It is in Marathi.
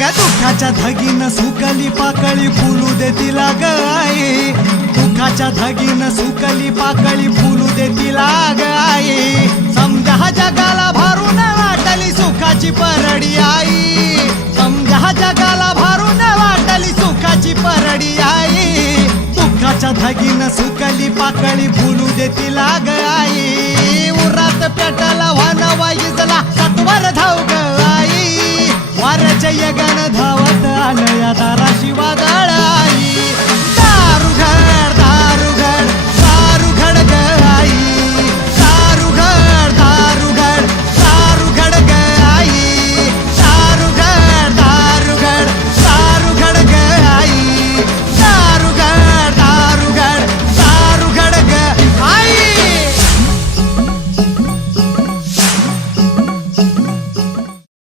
दुःखाच्या धगीनं सुकली पाकळी फुलू दे तिला ग आई, दुःखाच्या धगीनं सुकली पाकळी फुलू दे तिला ग आई. समजा जगाला भरून वाटली सुखाची परडी आई, समजा जगाला भरून वाटली सुखाची परडी आई. दुःखाच्या धगीनं सुकली पाकळी फुलू दे तिला ग आई. उरात पेटाला वाना वाईजला सत्वर धाव ग आई, वाऱ्याच्या यगानं धावत आलं या दाराशी वादळ